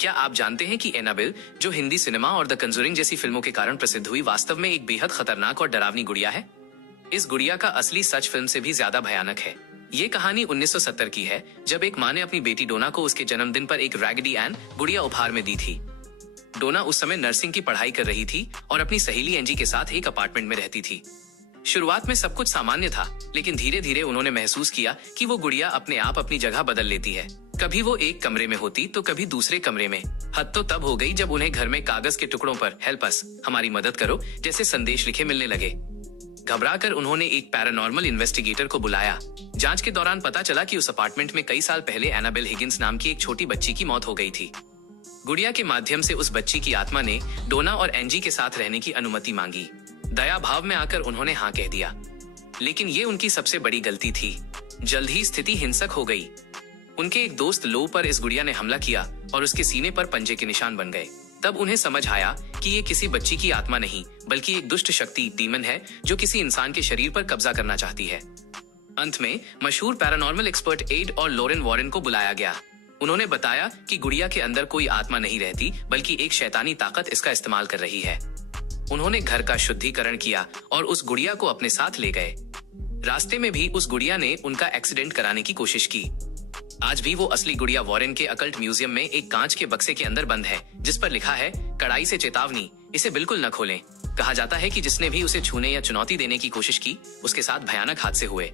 क्या आप जानते हैं कि एनाबेल, जो हिंदी सिनेमा और द कंजूरिंग जैसी फिल्मों के कारण प्रसिद्ध हुई, वास्तव में एक बेहद खतरनाक और डरावनी गुड़िया है? इस गुड़िया का असली सच फिल्म से भी ज्यादा भयानक है। ये कहानी 1970 की है, जब एक माँ ने अपनी बेटी डोना को उसके जन्मदिन पर एक रैगडी एन गुड़िया उपहार में दी थी। डोना उस समय नर्सिंग की पढ़ाई कर रही थी और अपनी सहेली एंजी के साथ एक अपार्टमेंट में रहती थी। शुरुआत में सब कुछ सामान्य था, लेकिन धीरे धीरे उन्होंने महसूस किया कि वो गुड़िया अपने आप अपनी जगह बदल लेती है। कभी वो एक कमरे में होती तो कभी दूसरे कमरे में। हद तो तब हो गई जब उन्हें घर में कागज के टुकड़ों पर हेल्प अस, हमारी मदद करो, जैसे संदेश लिखे मिलने लगे। घबराकर उन्होंने एक पैरानॉर्मल इन्वेस्टिगेटर को बुलाया। जांच के दौरान पता चला कि उस अपार्टमेंट में कई साल पहले एनाबेल हिगिंस नाम की एक छोटी बच्ची की मौत हो गई थी। गुड़िया के माध्यम से उस बच्ची की आत्मा ने डोना और एंजी के साथ रहने की अनुमति मांगी। दया भाव में आकर उन्होंने हाँ कह दिया, लेकिन ये उनकी सबसे बड़ी गलती थी। जल्द ही स्थिति हिंसक हो गई। उनके एक दोस्त लो पर इस गुड़िया ने हमला किया और उसके सीने पर पंजे के निशान बन गए। तब उन्हें समझ आया कि ये किसी बच्ची की आत्मा नहीं, बल्कि एक दुष्ट शक्ति डीमन है, जो किसी इंसान के शरीर पर कब्जा करना चाहती है। अंत में मशहूर पैरानॉर्मल एक्सपर्ट एड और लॉरेन वॉरेन को बुलाया गया। उन्होंने बताया कि गुड़िया के अंदर कोई आत्मा नहीं रहती, बल्कि एक शैतानी ताकत इसका इस्तेमाल कर रही है। उन्होंने घर का शुद्धिकरण किया और उस गुड़िया को अपने साथ ले गए। रास्ते में भी उस गुड़िया ने उनका एक्सीडेंट कराने की कोशिश की। आज भी वो असली गुड़िया वॉरेन के अकल्ट म्यूजियम में एक कांच के बक्से के अंदर बंद है, जिस पर लिखा है, कड़ाई से चेतावनी, इसे बिल्कुल न खोलें। कहा जाता है कि जिसने भी उसे छूने या चुनौती देने की कोशिश की, उसके साथ भयानक हादसे हुए।